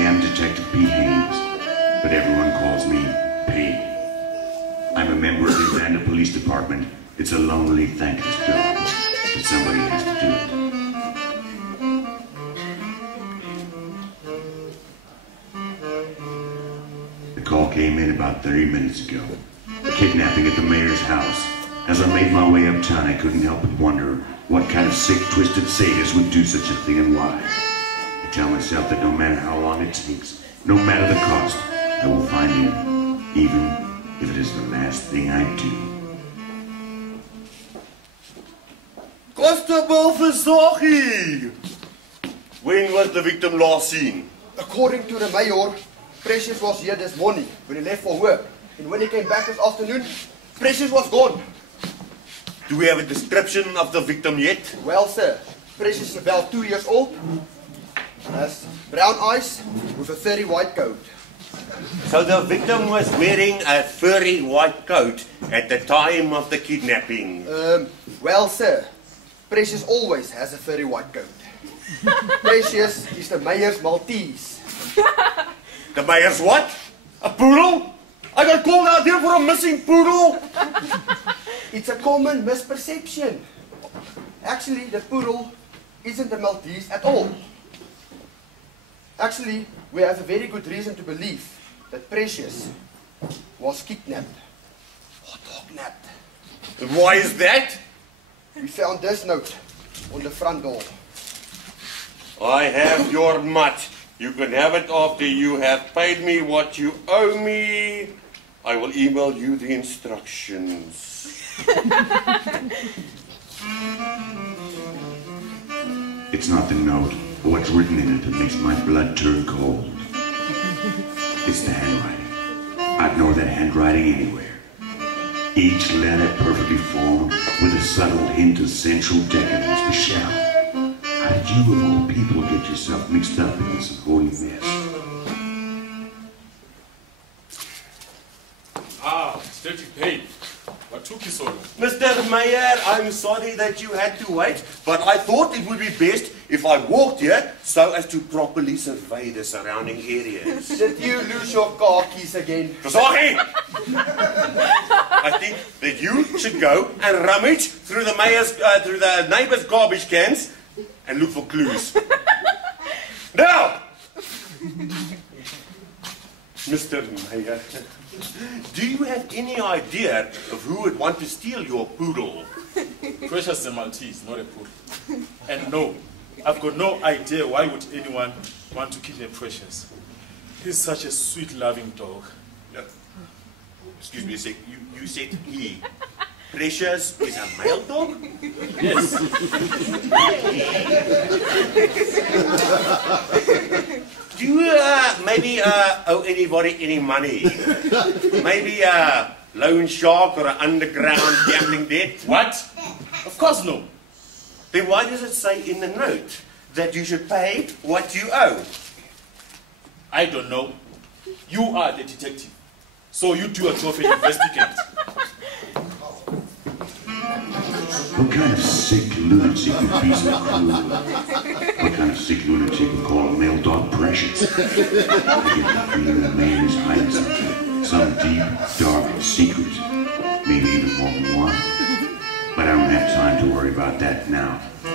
am Detective P. Haynes, but everyone calls me P. I'm a member of the Atlanta Police Department. It's a lonely, thankless job, but somebody has to do it. The call came in about 30 minutes ago. A kidnapping at the mayor's house. As I made my way uptown, I couldn't help but wonder what kind of sick, twisted sadist would do such a thing and why. I tell myself that no matter how long it takes, no matter the cost, I will find him, even if it is the last thing I do. Constable Verzorgie! When was the victim last seen? According to the mayor, Precious was here this morning when he left for work. And when he came back this afternoon, Precious was gone. Do we have a description of the victim yet? Well, sir, Precious is about 2 years old. Has brown eyes with a furry white coat. So the victim was wearing a furry white coat at the time of the kidnapping? Well, sir, Precious always has a furry white coat. Precious is the mayor's Maltese. The mayor's what? A poodle? I got called out here for a missing poodle? It's a common misperception. Actually, the poodle isn't a Maltese at all. Actually, we have a very good reason to believe that Precious was kidnapped. Or dognapped. And why is that? We found this note on the front door. I have your mutt. You can have it after you have paid me what you owe me. I will email you the instructions. It's not the note or what's written in it that makes my blood turn cold. It's the handwriting. I'd know that handwriting anywhere. Each letter perfectly formed with a subtle hint of sensual decadence. Michelle, how did you of all people get yourself mixed up in this holy mess? Steady paid. What took you so long? Mr. Mayor, I'm sorry that you had to wait, but I thought it would be best if I walked here so as to properly survey the surrounding areas. Did you lose your car keys again? Sorry! I think that you should go and rummage through the neighbor's garbage cans and look for clues. Now! Mr. Mayor, do you have any idea of who would want to steal your poodle? Precious is a Maltese, not a poodle. And no, I've got no idea why would anyone want to kidnap Precious. He's such a sweet, loving dog. Excuse me a sec, you said he. Precious is a male dog? Yes. Do you maybe owe anybody any money? Maybe a loan shark or an underground gambling debt? What? Of course no. Then why does it say in the note that you should pay what you owe? I don't know. You are the detective. So you do your job and investigate. What kind of sick lunatic would be so cruel? What kind of sick lunatic would call a male dog precious? I get the feeling the man is hiding something, some deep, dark secret, maybe even more than one. But I don't have time to worry about that now. I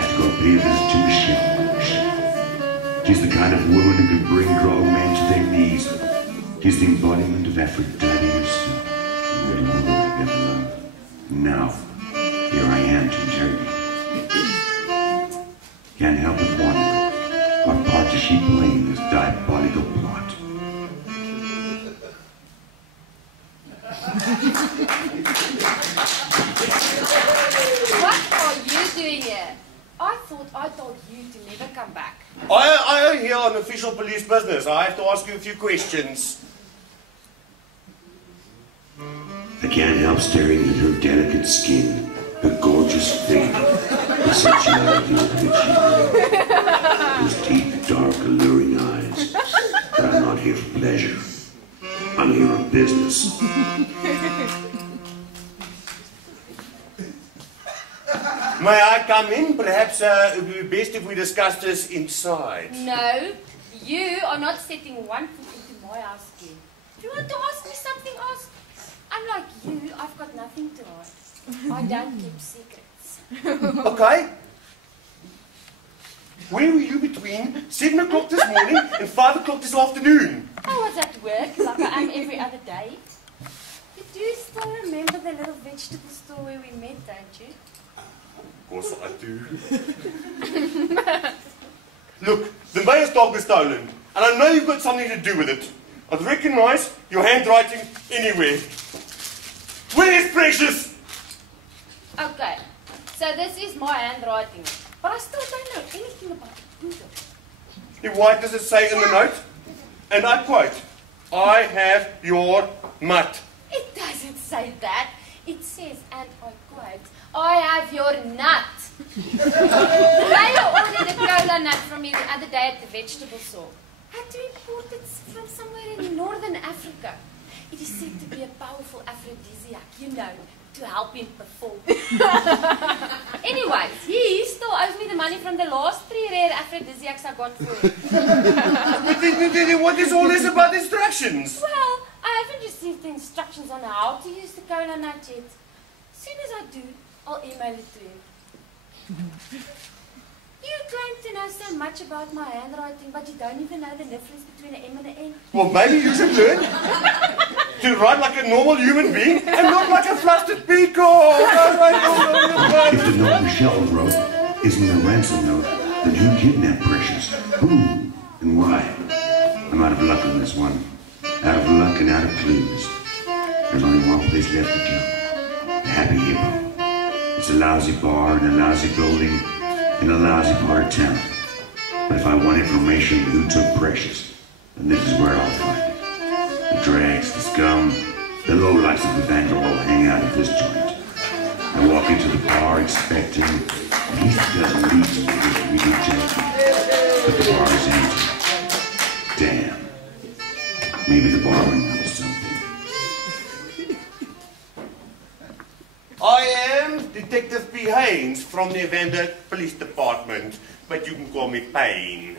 have to go pay a visit to Michelle. She's the kind of woman who can bring grown men to their knees. She's the embodiment of Aphrodite herself, the only woman I've ever loved. Now, here I am to interrogate. Can't help but wonder, what part does she play in this diabolical plot? What are you doing here? I thought I told you to never come back. I am here on official police business. I have to ask you a few questions. I can't help staring at her delicate skin, her gorgeous figure, the sensuality of which she those deep, dark, alluring eyes. But I'm not here for pleasure. I'm here on business. May I come in? Perhaps it would be best if we discuss this inside. No, You are not setting one foot into my house again. If you want to ask me something, ask. Unlike you, I've got nothing to hide. I don't keep secrets. Okay. Where were you between 7 o'clock this morning and 5 o'clock this afternoon? I was at work like I am every other day. You do still remember the little vegetable store where we met, don't you? Of course I do. Look, the mayor's dog was stolen, and I know you've got something to do with it. I'd recognise your handwriting anywhere. Where is Precious? Okay, so this is my handwriting, but I still don't know anything about the poodle. Then why does it say in the note? And I quote, I have your mutt. It doesn't say that. It says, and I quote, I have your nut. The mayor ordered a cola nut from me the other day at the vegetable store. Had to import it from somewhere in northern Africa. It is said to be a powerful aphrodisiac, you know, to help him perform. Anyways, he still owes me the money from the last 3 rare aphrodisiacs I got for him. But then what is all this about instructions? Well, I haven't received the instructions on how to use the cola nut yet. As soon as I do, I'll email it to him. You claim to know so much about my handwriting, but you don't even know the difference between an M and an N. Well, maybe you should learn to write like a normal human being and not like a flustered peacock. If the note Michelle wrote isn't a ransom note, then who kidnapped Precious? Who? And why? I'm out of luck on this one. Out of luck and out of clues. There's only one place left to go. The Happy Hippo. It's a lousy bar in a lousy building in a lousy part of town. But if I want information on who took Precious, then this is where I'll find it. The dregs, the scum, the lowlights of the vandal all hang out at this joint. I walk into the bar expecting at least a dozen leads of we do janky. But the bar is empty. Damn. Maybe the barman knows something. I am Detective P. Haynes from the Evander Police Department, but you can call me Payne.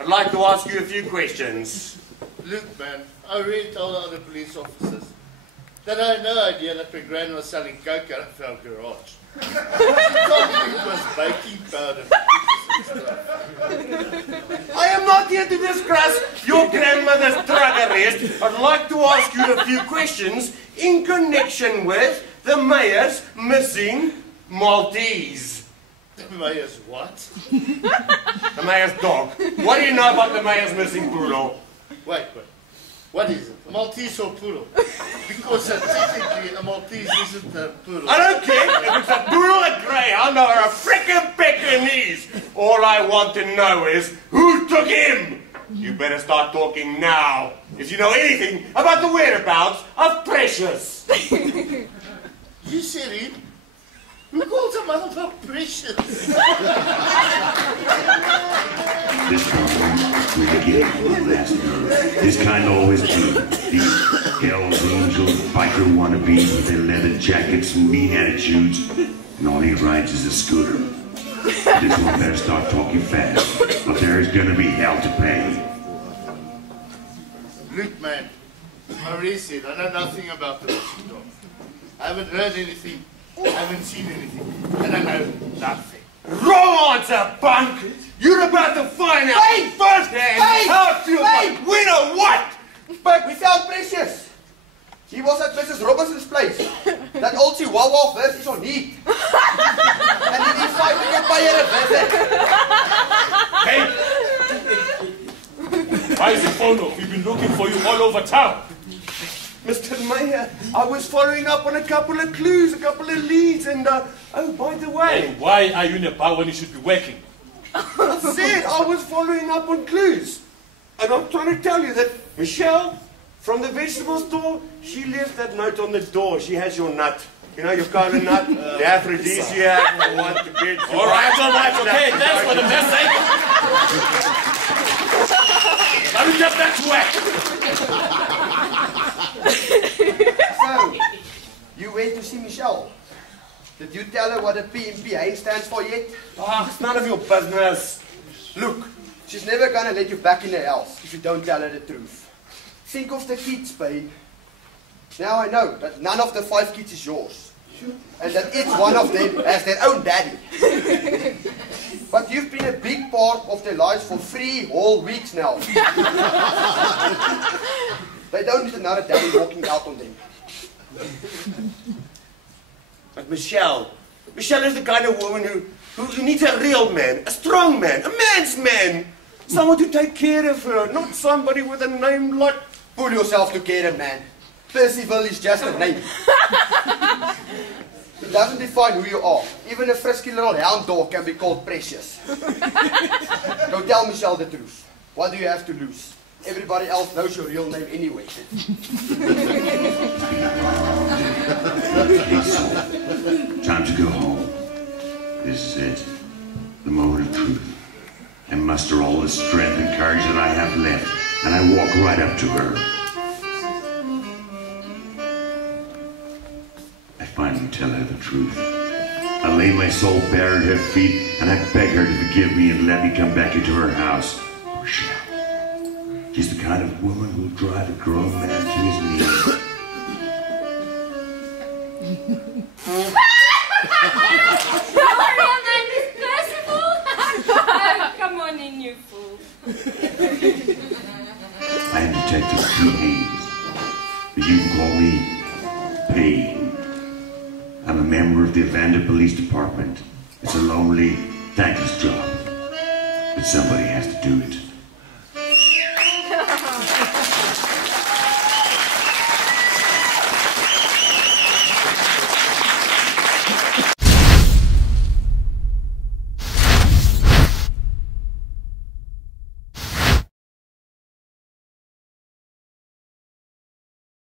I'd like to ask you a few questions. Look, man, I already told the other police officers that I had no idea that my gran was selling coke out of our garage. She told me it was baking powder. I am not here to discuss your grandmother's drug arrest. I'd like to ask you a few questions in connection with the mayor's missing Maltese. The mayor's what? The mayor's dog. What do you know about the mayor's missing poodle? Wait. What is it? A Maltese or poodle? Because technically a Maltese isn't a poodle. I don't care if it's a poodle, a greyhound, or a frickin' Pekingese. All I want to know is who took him. You better start talking now if you know anything about the whereabouts of Precious. You said it? Who calls a mother Precious? This problem, we're getting on the last nerve. This kind always do. These Hell's Angels, biker wannabes with their leather jackets and mean attitudes, and all he rides is a scooter. This one better start talking fast, but there is gonna be hell to pay. Look, man, I already said I know nothing about the missing dog. I haven't heard anything, I haven't seen anything, and I know nothing. Wrong answer, punk! You're about to find out firsthand how to win or what! But we found Precious. He was at Mrs. Robinson's place. That old Chihuahua verse is on heat. And he decided to pay her a visit. Hey! Why is the phone off? We've been looking for you all over town. Mr. Mayor, I was following up on a couple of clues, a couple of leads, and, oh, by the way... Hey, why are you in a bar when you should be working? I said I was following up on clues. And I'm trying to tell you that Michelle, from the vegetable store, she left that note on the door. She has your nut. You know, your cola nut, the aphrodisiac, the one to get you. All right, okay, thanks for the message. Let me get back to work. So, you went to see Michelle. Did you tell her what a PMPA stands for yet? Ah, it's none of your business. Look, She's never gonna let you back in the house if you don't tell her the truth. Think of the kids, babe. Now I know that none of the 5 kids is yours. And that each one of them has their own daddy. But you've been a big part of their lives for 3 whole weeks now. They don't need another daddy walking out on them. But Michelle is the kind of woman who needs a real man, a strong man, a man's man. Someone to take care of her, not somebody with a name like... Pull yourself together, man. Percival is just a name. It doesn't define who you are. Even a frisky little hound dog can be called precious. Go tell Michelle the truth. What do you have to lose? Everybody else knows your real name anyway. Time to go home. This is it. The moment of truth. I muster all the strength and courage that I have left, and I walk right up to her. I finally tell her the truth. I lay my soul bare at her feet, and I beg her to forgive me and let me come back into her house. Rochelle. She's the kind of woman who'll drive a grown man to his knees. Your real name is Percival? Oh, come on in, you fool. I am Detective P. Hayes, but you can call me Payne. I'm a member of the Evander Police Department. It's a lonely, thankless job, but somebody has to do it.